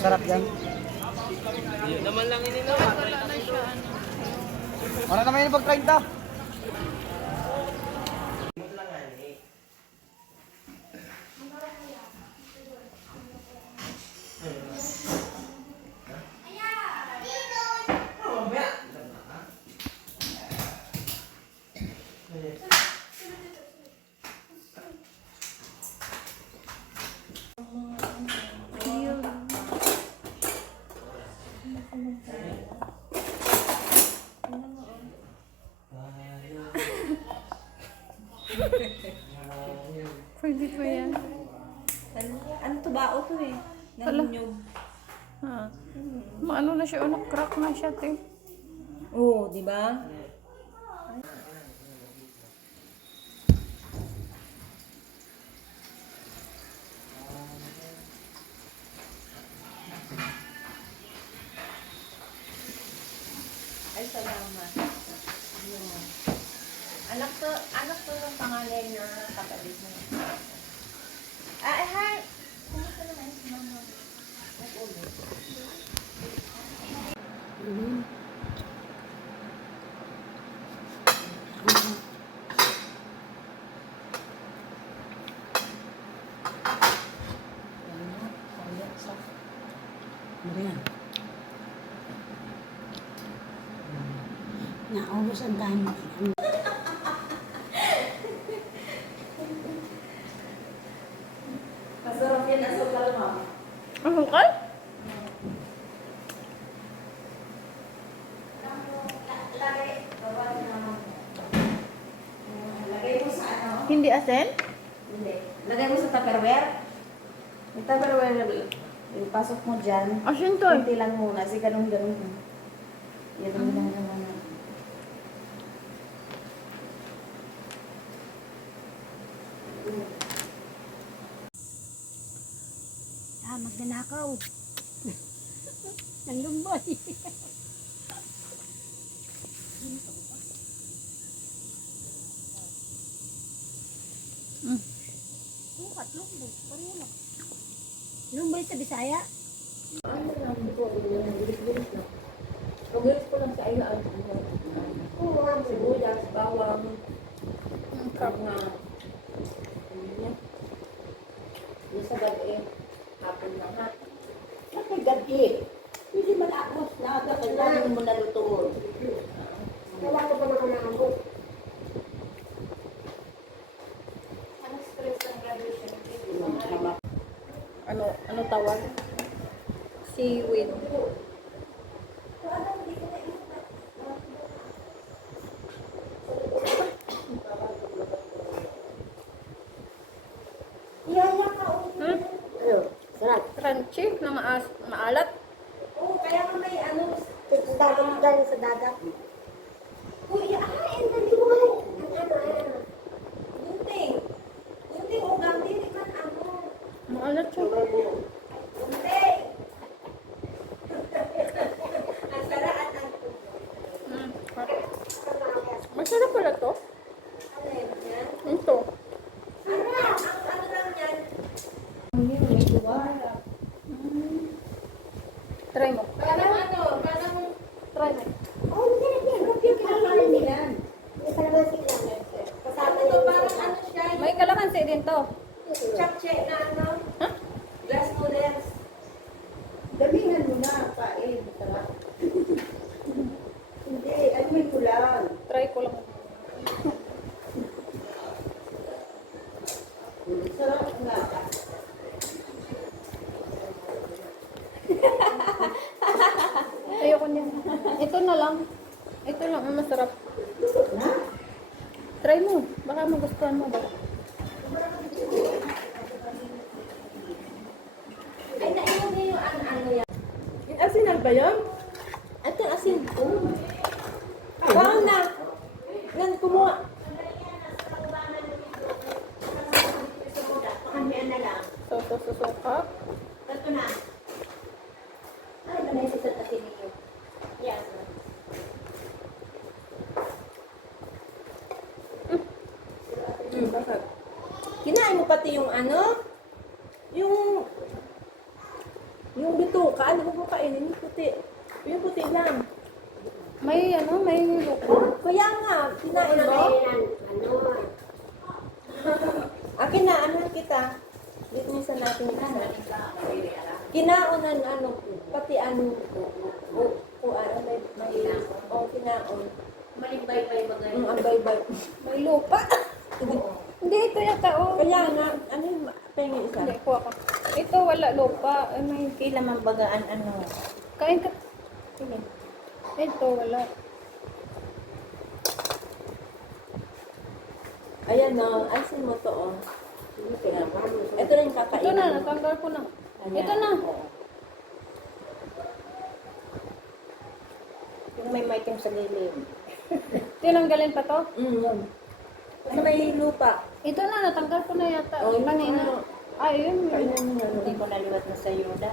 Sarap yan. Yun naman lang ininom. Wala na siya, Ano naman yun pag 30? Pwede pa yan. Ano to ba? O to eh. Naninyog. Ha. Maano na siya, crack na siya, te. Oo, di ba? Ay, salamat. Yun. Anak to ng panganay na kapatid mo. Ay, hi! Kumusta naman si mama? Nag-ulit. Naubos ang dami. Masarap yan ang sukal mo. Ang hukal? Lagay mo sa ano? Hindi asin? Hindi. Lagay mo sa Tupperware. Yung Tupperware, ipasok mo dyan. Asin to. Kunti lang muna. Kasi ganun-ganun. Yan ang naman. Magnanakaw. Ang lumbay. Lumbay. Pareho lang. Lumbay sa Bisaya? Ano lang ito? Pag-iris ko lang sa iyo. Sibuyas, bawang. Kap na. Yung sa gabi, hapon na nga. Kapag gabi. Hindi malakos na. Kailangan mo nalutuon. Wala ko pa nakanakabot. Ano stress ng graduation? Ano tawag? Seaweed. Iyaya ka. Sarap. Crunchy na maalat. Oo, kaya nga may ano. Sa dagat, galing sa dagat. Uy, ang naliway. Ano. Gunting. Gunting, o gandiri man ano. Maalat siya. Gunting. Ang saraan ang Masarap pala to. ano yun yan? Ito. Ano lang yan? Try mo. Parang Try mo. Oh, hindi na yan. Huwag yung kinakain nila. May kalamansi lang. kasama to, parang ano siya. May kalamansi din to. Chapche na ano. Glass noodles. Damihan mo na. Kain. Sarap. Hindi. Ano may kulang? Try ko lang. Sarap nga. Ayoko niya. Ito na lang. Ito lang ang masarap. Try mo. Baka magustuhan mo ba? Ay, naiwan niya yung ano yan. Asin ba yun? Ito asin. Parang na. Nan kumuha. Kamihan na lang. Susuka. Ito na. Ay, manay sa atin niyo. Yes. Bakit? Kinain mo pati yung ano? Yung Yung bituka, ano ko kainin? Yung puti. Yung puti lang. May may lupa. Kaya nga, kinain mo. Akin na, ano kita? Bitnisan natin isa. Kinaonan, pati kinaon. Malimbay-bay ba Ang ambay-bay. May lupa. Hindi, ito yata Kaya nga, ano yung pengi isa? Hindi, kuha ka. Ito, wala lupa. Ay, may Kailan mambagaan kain ka. Sige. Ito, wala. Ayan na, ayusin mo to, oh. Ito rin kakainin. Ito na, natanggal ko na. Ayan. Ito na. Yung may maitim sa gilid. Tinanggalin pa to? Yun. Kasi may lupa. Ito na, natanggal ko na yata. Oh, yun Kanina. na. Ay, yun. Kainan mo na. Hindi ko naliwat na sa yuda.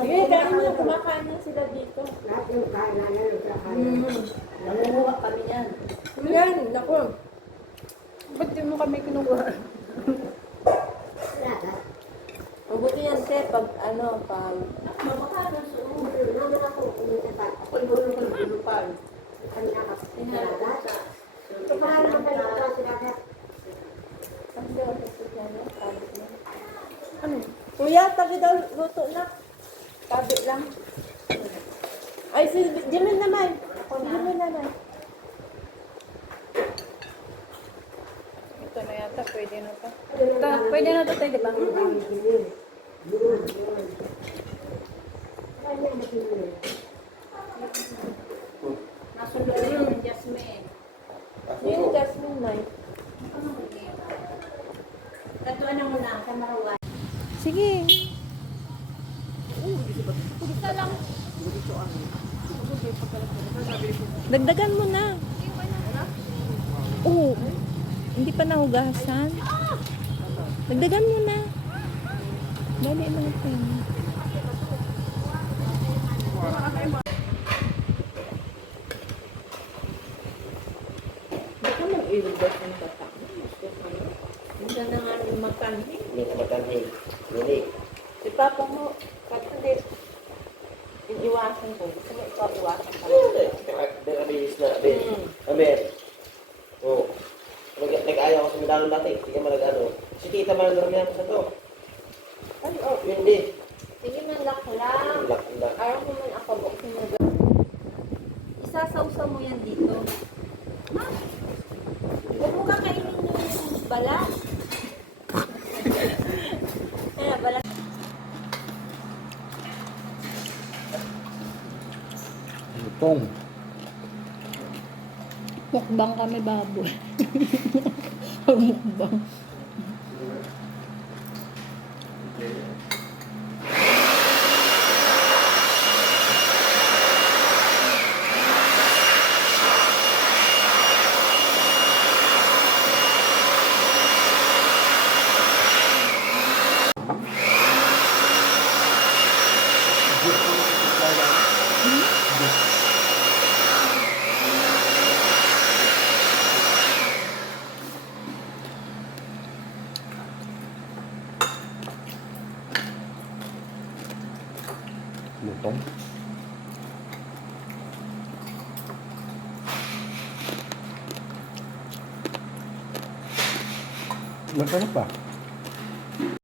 Sige, kain mo na. Kumakain na sila dito. Nangunguha kami yan. Yan, naku. Ba't di mo kami kinukuha? Mabuti yan, Sir, pag Ano? Kuya, tabi daw luto na. Tabi lang. Ay, si Jimin naman. Jimin naman. Ito na yata, pwede na to. Ito, pwede na to tayo, di ba? Nasunod yun, Jasmine. Yung Jasmine na. Katuan na muna, sa Marawan. Sige. Dagdagan mo na. Oo. Hindi pa nahugasan. Dagdagan mo na. Dali natin. Baka mag-iwigas ng bata. Hindi na nga magkanhin. Hindi na matanhin. Hindi. Si Papa mo, pag hindi, iniwasan ko. Gusto mo ikaw iwasan ka. Abilis na. Aber. Oo. Nag-ayaw ko sa medalong dati. Hindi ka malagano. Si tita man ang yan sa to. Ay, oh. Hindi. Sige man lang lang. Lak. Ayaw mo man ako buksin mo. Isasawsaw mo yan dito. Ha? Huwag mo kakainin yung balat. Kaya balat. Lutong. Mukbang kami, baboy. Mukbang. Lutong. Masarap pa.